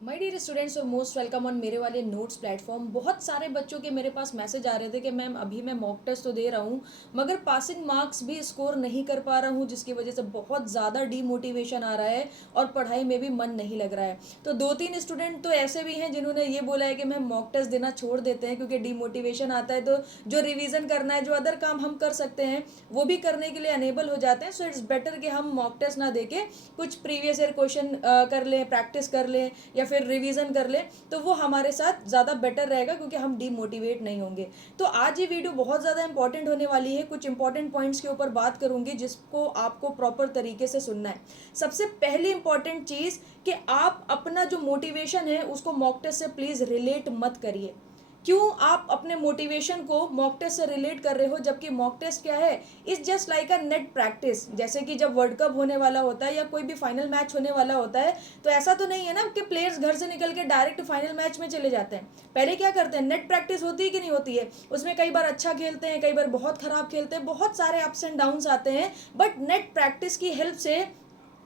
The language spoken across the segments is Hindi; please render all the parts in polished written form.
माय डियर स्टूडेंट्स और मोस्ट वेलकम ऑन मेरे वाले नोट्स प्लेटफॉर्म। बहुत सारे बच्चों के मेरे पास मैसेज आ रहे थे कि मैम अभी मैं मॉक टेस्ट तो दे रहा हूँ मगर पासिंग मार्क्स भी स्कोर नहीं कर पा रहा हूँ, जिसकी वजह से बहुत ज़्यादा डीमोटिवेशन आ रहा है और पढ़ाई में भी मन नहीं लग रहा है। तो दो तीन स्टूडेंट तो ऐसे भी हैं जिन्होंने ये बोला है कि मैम मॉक टेस्ट देना छोड़ देते हैं क्योंकि डीमोटिवेशन आता है, तो जो रिविज़न करना है, जो अदर काम हम कर सकते हैं वो भी करने के लिए अनेबल हो जाते हैं। सो इट्स बेटर कि हम मॉक टेस्ट ना दे के कुछ प्रीवियस ईयर क्वेश्चन कर लें, प्रैक्टिस कर लें या फिर रिवीजन कर लें, तो वो हमारे साथ ज़्यादा बेटर रहेगा क्योंकि हम डीमोटिवेट नहीं होंगे। तो आज ये वीडियो बहुत ज़्यादा इंपॉर्टेंट होने वाली है। कुछ इंपॉर्टेंट पॉइंट्स के ऊपर बात करूंगी जिसको आपको प्रॉपर तरीके से सुनना है। सबसे पहली इंपॉर्टेंट चीज़ कि आप अपना जो मोटिवेशन है उसको मॉक टेस्ट से प्लीज़ रिलेट मत करिए। क्यों आप अपने मोटिवेशन को मॉक टेस्ट से रिलेट कर रहे हो, जबकि मॉक टेस्ट क्या है, is just like a net practice. जैसे कि जब वर्ल्ड कप होने वाला होता है या कोई भी फाइनल मैच होने वाला होता है, तो ऐसा तो नहीं है ना कि प्लेयर्स घर से निकल के डायरेक्ट फाइनल मैच में चले जाते हैं। पहले क्या करते हैं, नेट प्रैक्टिस होती है कि नहीं होती है, उसमें कई बार अच्छा खेलते हैं, कई बार बहुत खराब खेलते हैं, बहुत सारे अप्स एंड डाउन्स आते हैं, बट नेट प्रैक्टिस की हेल्प से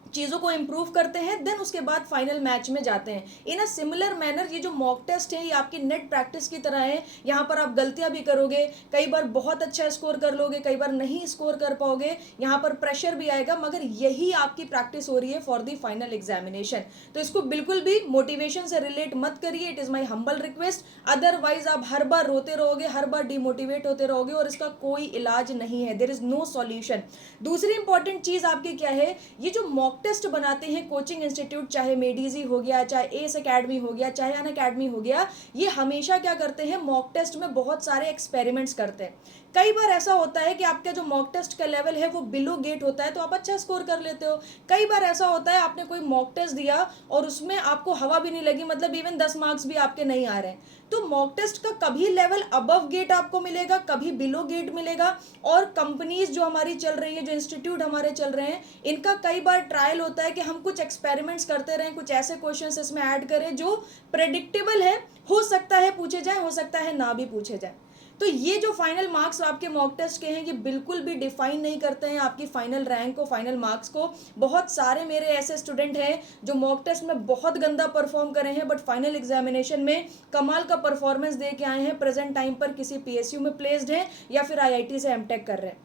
चीज़ों को इम्प्रूव करते हैं, देन उसके बाद फाइनल मैच में जाते हैं। इन अ सिमिलर मैनर ये जो मॉक टेस्ट है ये आपकी नेट प्रैक्टिस की तरह है। यहाँ पर आप गलतियां भी करोगे, कई बार बहुत अच्छा स्कोर कर लोगे, कई बार नहीं स्कोर कर पाओगे, यहाँ पर प्रेशर भी आएगा, मगर यही आपकी प्रैक्टिस हो रही है फॉर द फाइनल एग्जामिनेशन। तो इसको बिल्कुल भी मोटिवेशन से रिलेट मत करिए, it is my humble request. Otherwise आप हर बार रोते रहोगे, हर बार डिमोटिवेट होते रहोगे और इसका कोई इलाज नहीं है, देर इज नो सॉल्यूशन। दूसरी इंपॉर्टेंट चीज़ आपकी क्या है, ये जो मॉक टेस्ट बनाते हैं कोचिंग इंस्टीट्यूट, चाहे मेडीजी हो गया, चाहे एस अकेडमी हो गया, चाहे अन अकेडमी हो गया, ये हमेशा क्या करते हैं, मॉक टेस्ट में बहुत सारे एक्सपेरिमेंट्स करते हैं। कई बार ऐसा होता है कि आपका जो मॉक टेस्ट का लेवल है वो बिलो गेट होता है तो आप अच्छा स्कोर कर लेते हो। कई बार ऐसा होता है आपने कोई मॉक टेस्ट दिया और उसमें आपको हवा भी नहीं लगी, मतलब इवन 10 मार्क्स भी आपके नहीं आ रहे हैं। तो मॉक टेस्ट का कभी लेवल अबव गेट आपको मिलेगा, कभी बिलो गेट मिलेगा। और कंपनीज जो हमारी चल रही है, जो इंस्टीट्यूट हमारे चल रहे हैं, इनका कई बार ट्रायल होता है कि हम कुछ एक्सपेरिमेंट्स करते रहें, कुछ ऐसे क्वेश्चंस इसमें ऐड करें जो प्रेडिक्टेबल है, हो सकता है पूछे जाए, हो सकता है ना भी पूछे जाए। तो ये जो फाइनल मार्क्स आपके मॉक टेस्ट के हैं ये बिल्कुल भी डिफाइन नहीं करते हैं आपकी फाइनल रैंक को, फाइनल मार्क्स को। बहुत सारे मेरे ऐसे स्टूडेंट हैं जो मॉक टेस्ट में बहुत गंदा परफॉर्म करे हैं बट फाइनल एग्जामिनेशन में कमाल का परफॉर्मेंस दे के आए हैं, प्रेजेंट टाइम पर किसी पीएसयू में प्लेस्ड हैं या फिर आईआईटी से एमटेक कर रहे हैं।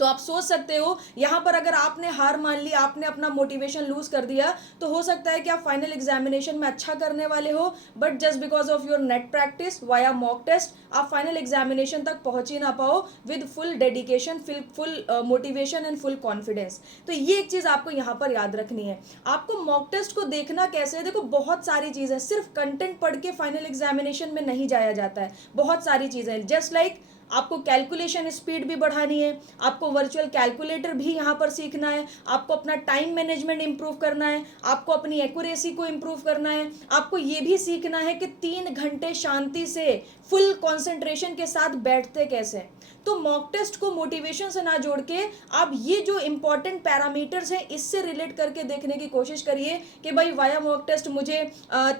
तो आप सोच सकते हो यहाँ पर अगर आपने हार मान ली, आपने अपना मोटिवेशन लूज कर दिया, तो हो सकता है कि आप फाइनल एग्जामिनेशन में अच्छा करने वाले हो but just because of your net practice via mock test आप फाइनल एग्जामिनेशन तक पहुंच ही ना पाओ with full dedication, full motivation and full confidence. तो ये एक चीज़ आपको यहाँ पर याद रखनी है। आपको मॉक टेस्ट को देखना कैसे है, देखो बहुत सारी चीज़ें, सिर्फ कंटेंट पढ़ के फाइनल एग्जामिनेशन में नहीं जाया जाता है। बहुत सारी चीज़ें, जस्ट लाइक आपको कैलकुलेशन स्पीड भी बढ़ानी है, आपको वर्चुअल कैलकुलेटर भी यहाँ पर सीखना है, आपको अपना टाइम मैनेजमेंट इंप्रूव करना है, आपको अपनी एक्यूरेसी को इंप्रूव करना है, आपको ये भी सीखना है कि 3 घंटे शांति से फुल कंसंट्रेशन के साथ बैठते कैसे। तो मॉक टेस्ट को मोटिवेशन से ना जोड़ के आप ये जो इंपॉर्टेंट पैरामीटर्स हैं इससे रिलेट करके देखने की कोशिश करिए कि भाई वाया मॉक टेस्ट मुझे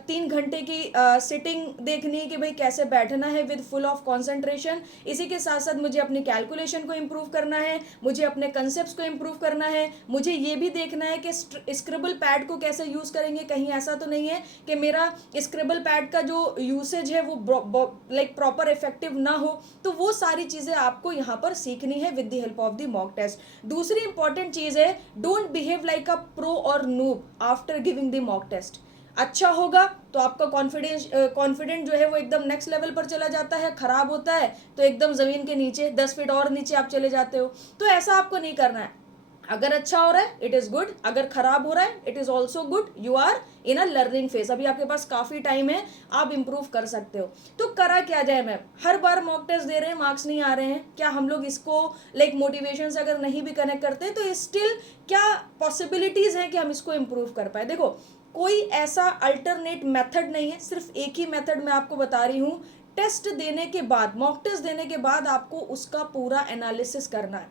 3 घंटे की सिटिंग देखनी है कि भाई कैसे बैठना है विद फुल ऑफ कॉन्सेंट्रेशन। इसी के साथ साथ मुझे अपनी कैलकुलेशन को इम्प्रूव करना है, मुझे अपने कंसेप्ट को इम्प्रूव करना है, मुझे ये भी देखना है कि स्क्रिबल पैड को कैसे यूज़ करेंगे। कहीं ऐसा तो नहीं है कि मेरा स्क्रिबल पैड का जो यूसेज है वो लाइक प्रॉपर इफेक्टिव ना हो। तो वो सारी चीज़ें आपको यहाँ पर सीखनी है with the help of the mock test. दूसरी इंपॉर्टेंट चीज़ है, don't behave like a pro और noob after giving the mock test. अच्छा होगा तो आपका कॉन्फिडेंट जो है वो एकदम नेक्स्ट लेवल पर चला जाता है, खराब होता है तो एकदम ज़मीन के नीचे 10 फीट और नीचे आप चले जाते हो। तो ऐसा आपको नहीं करना है। अगर अच्छा हो रहा है इट इज़ गुड, अगर खराब हो रहा है it is also good, you are in a learning phase, अभी आपके पास काफ़ी टाइम है, आप इंप्रूव कर सकते हो। तो करा क्या जाए मैम, हर बार मॉक टेस्ट दे रहे हैं मार्क्स नहीं आ रहे हैं, क्या हम लोग इसको लाइक मोटिवेशन से अगर नहीं भी कनेक्ट करते तो स्टिल क्या पॉसिबिलिटीज़ हैं कि हम इसको इम्प्रूव कर पाए। देखो कोई ऐसा अल्टरनेट मेथड नहीं है, सिर्फ एक ही मेथड मैं आपको बता रही हूँ। टेस्ट देने के बाद, मॉक टेस्ट देने के बाद आपको उसका पूरा एनालिसिस करना है,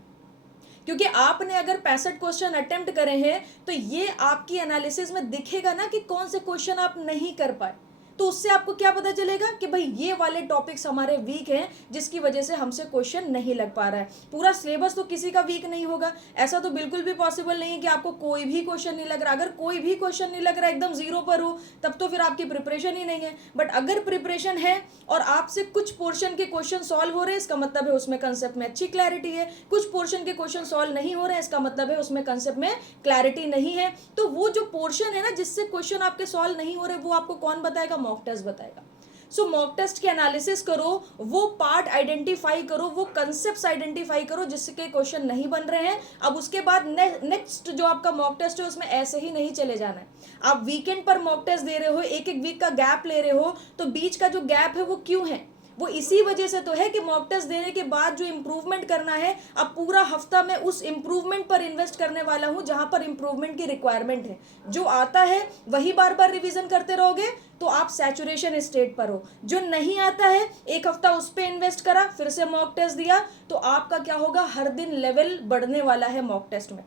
क्योंकि आपने अगर 65 क्वेश्चन अटेम्प्ट करे हैं तो ये आपकी एनालिसिस में दिखेगा ना कि कौन से क्वेश्चन आप नहीं कर पाए। तो उससे आपको क्या पता चलेगा कि भाई ये वाले टॉपिक्स हमारे वीक हैं, जिसकी वजह से हमसे क्वेश्चन नहीं लग पा रहा है। पूरा सिलेबस तो किसी का वीक नहीं होगा, ऐसा तो बिल्कुल भी पॉसिबल नहीं है कि आपको कोई भी क्वेश्चन नहीं लग रहा। अगर कोई भी क्वेश्चन नहीं लग रहा, एकदम जीरो पर हो, तब तो फिर आपकी प्रिपरेशन ही नहीं है। बट अगर प्रिपरेशन है और आपसे कुछ पोर्शन के क्वेश्चन सॉल्व हो रहे हैं, इसका मतलब है उसमें कंसेप्ट में अच्छी क्लैरिटी है। कुछ पोर्शन के क्वेश्चन सॉल्व नहीं हो रहे हैं, इसका मतलब है उसमें कंसेप्ट में क्लैरिटी नहीं है। तो वो जो पोर्शन है ना जिससे क्वेश्चन आपके सॉल्व नहीं हो रहे, वो आपको कौन बताएगा? मॉक टेस्ट बताएगा। सो मॉक टेस्ट के एनालिसिस करो, वो पार्ट आइडेंटिफाई करो, वो कंसेप्ट आइडेंटिफाई करो जिसके क्वेश्चन नहीं बन रहे हैं। अब उसके बाद नेक्स्ट जो आपका मॉक टेस्ट है उसमें ऐसे ही नहीं चले जाना है। आप वीकेंड पर मॉक टेस्ट दे रहे हो, एक एक वीक का गैप ले रहे हो, तो बीच का जो गैप है वो क्यों है? वो इसी वजह से तो है कि मॉक टेस्ट देने के बाद जो इंप्रूवमेंट करना है, अब पूरा हफ्ता मैं उस इंप्रूवमेंट पर इन्वेस्ट करने वाला हूं जहां पर इंप्रूवमेंट की रिक्वायरमेंट है। जो आता है वही बार बार रिवीजन करते रहोगे तो आप सैचुरेशन स्टेट पर हो। जो नहीं आता है, एक हफ्ता उस पर इन्वेस्ट करा, फिर से मॉक टेस्ट दिया, तो आपका क्या होगा? हर दिन लेवल बढ़ने वाला है मॉक टेस्ट में।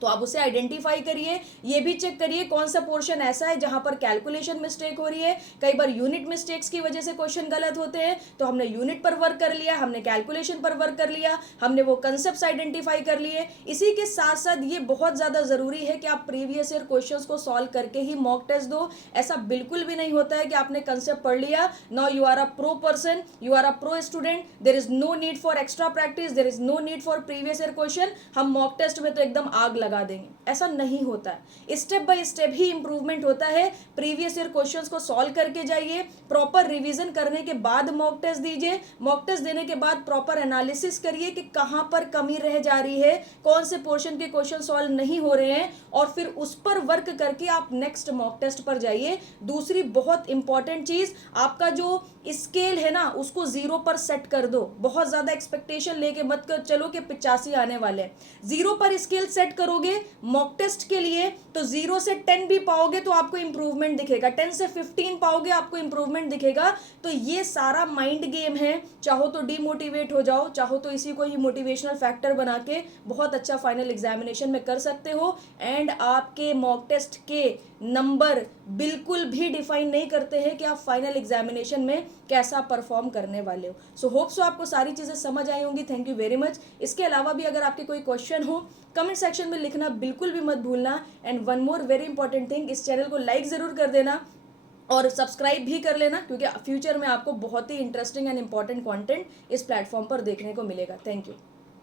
तो आप उसे आइडेंटिफाई करिए, ये भी चेक करिए कौन सा पोर्शन ऐसा है जहां पर कैलकुलेशन मिस्टेक हो रही है। कई बार यूनिट मिस्टेक्स की वजह से क्वेश्चन गलत होते हैं, तो हमने यूनिट पर वर्क कर लिया, हमने कैलकुलेशन पर वर्क कर लिया, हमने वो कंसेप्ट आइडेंटिफाई कर लिए। इसी के साथ साथ ये बहुत ज़्यादा ज़रूरी है कि आप प्रीवियस ईयर क्वेश्चंस को सॉल्व करके ही मॉक टेस्ट दो। ऐसा बिल्कुल भी नहीं होता है कि आपने कंसेप्ट पढ़ लिया, now you are a pro person, you are a pro student, there is no need for extra practice, there is no need for previous year question, हम मॉक टेस्ट में तो एकदम आग लगा देंगे। ऐसा नहीं होता है। Step by step he improvement होता है। प्रीवियस ईयर क्वेश्चंस को सॉल्व करके जाइए, प्रॉपर रिवीजन करने के बाद मॉक टेस्ट दीजिए, मॉक टेस्ट देने के बाद प्रॉपर एनालिसिस करिए कि कहां पर कमी रह जा रही है, कौन से पोर्शन के क्वेश्चन सॉल्व नहीं हो रहे हैं, और फिर उस पर वर्क करके आप नेक्स्ट मॉक टेस्ट पर जाइए। दूसरी बहुत इंपॉर्टेंट चीज, आपका जो स्केल है ना उसको 0 पर सेट कर दो। बहुत ज्यादा एक्सपेक्टेशन लेके मत कर चलो कि 85 आने वाले। 0 पर स्केल सेट करोगे मॉक टेस्ट के लिए, तो 0 से 10 भी पाओगे तो आपको इंप्रूवमेंट दिखेगा, 10 से 15 पाओगे आपको इंप्रूवमेंट दिखेगा। तो ये सारा माइंड गेम है। चाहो तो डीमोटिवेट हो जाओ, चाहो तो इसी को ही मोटिवेशनल फैक्टर बना के बहुत अच्छा फाइनल एग्जामिनेशन में कर सकते हो। एंड आपके मॉक टेस्ट के नंबर बिल्कुल भी डिफाइन नहीं करते हैं कि आप फाइनल एग्जामिनेशन में कैसा परफॉर्म करने वाले हो। सो होप सो आपको सारी चीज़ें समझ आई होंगी। Thank you very much. इसके अलावा भी अगर आपके कोई क्वेश्चन हो, कमेंट सेक्शन में लिखना बिल्कुल भी मत भूलना। And one more very important thing, इस चैनल को लाइक ज़रूर कर देना और सब्सक्राइब भी कर लेना, क्योंकि फ्यूचर में आपको बहुत ही इंटरेस्टिंग एंड इंपॉर्टेंट कंटेंट इस प्लेटफॉर्म पर देखने को मिलेगा। Thank you.